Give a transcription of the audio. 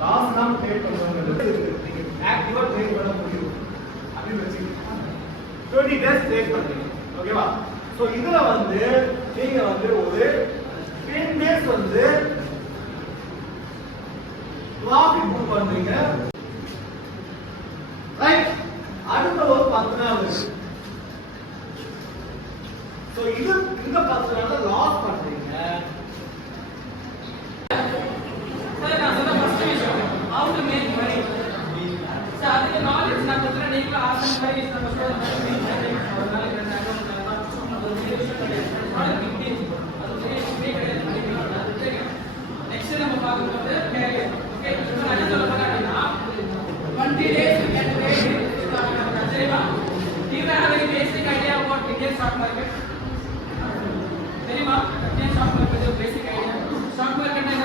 Loss தான் trade பண்ணுவாங்க. நீங்க ஆக்டிவா ட்ரேட் பண்ண முடியும் அப்படின்னு வச்சுக்கோங்க. 20 டேஸ் ட்ரேட் பண்றீங்க. ஓகேவா? சோ இதுல வந்து நீங்க வந்து ஒரு 10 டேஸ் வந்து ப்ராஃபிட் புக் பண்றீங்க. ரைட்? அடுத்த ஒரு 10 நாள் இருக்கு. சோ இது இந்த 10 நாள்ல லாஸ் பண்றீங்க. சார் நான் சொன்ன ஃபர்ஸ்ட் விஷயம் how to make money. Sir அதுக்கு நாலேஜ் நான் கொடுத்தா நீங்க ஆசை மாதிரி நம்ம சொல்றது ஒரு நாளைக்கு 2 அக்கவுண்ட் அது ஒரு விஷயம் கிடையாது. அது பிக்னிக் அது ஒரு கிடையாது. அது தெரியும். நெக்ஸ்ட் நம்ம பார்க்க போறது கேரியர். ஓகே இப்போ நான் என்ன சொல்ல போறேன் அப்படின்னா 20 days you can trade stock market. சரியா? Do you have any basic idea about Indian stock market?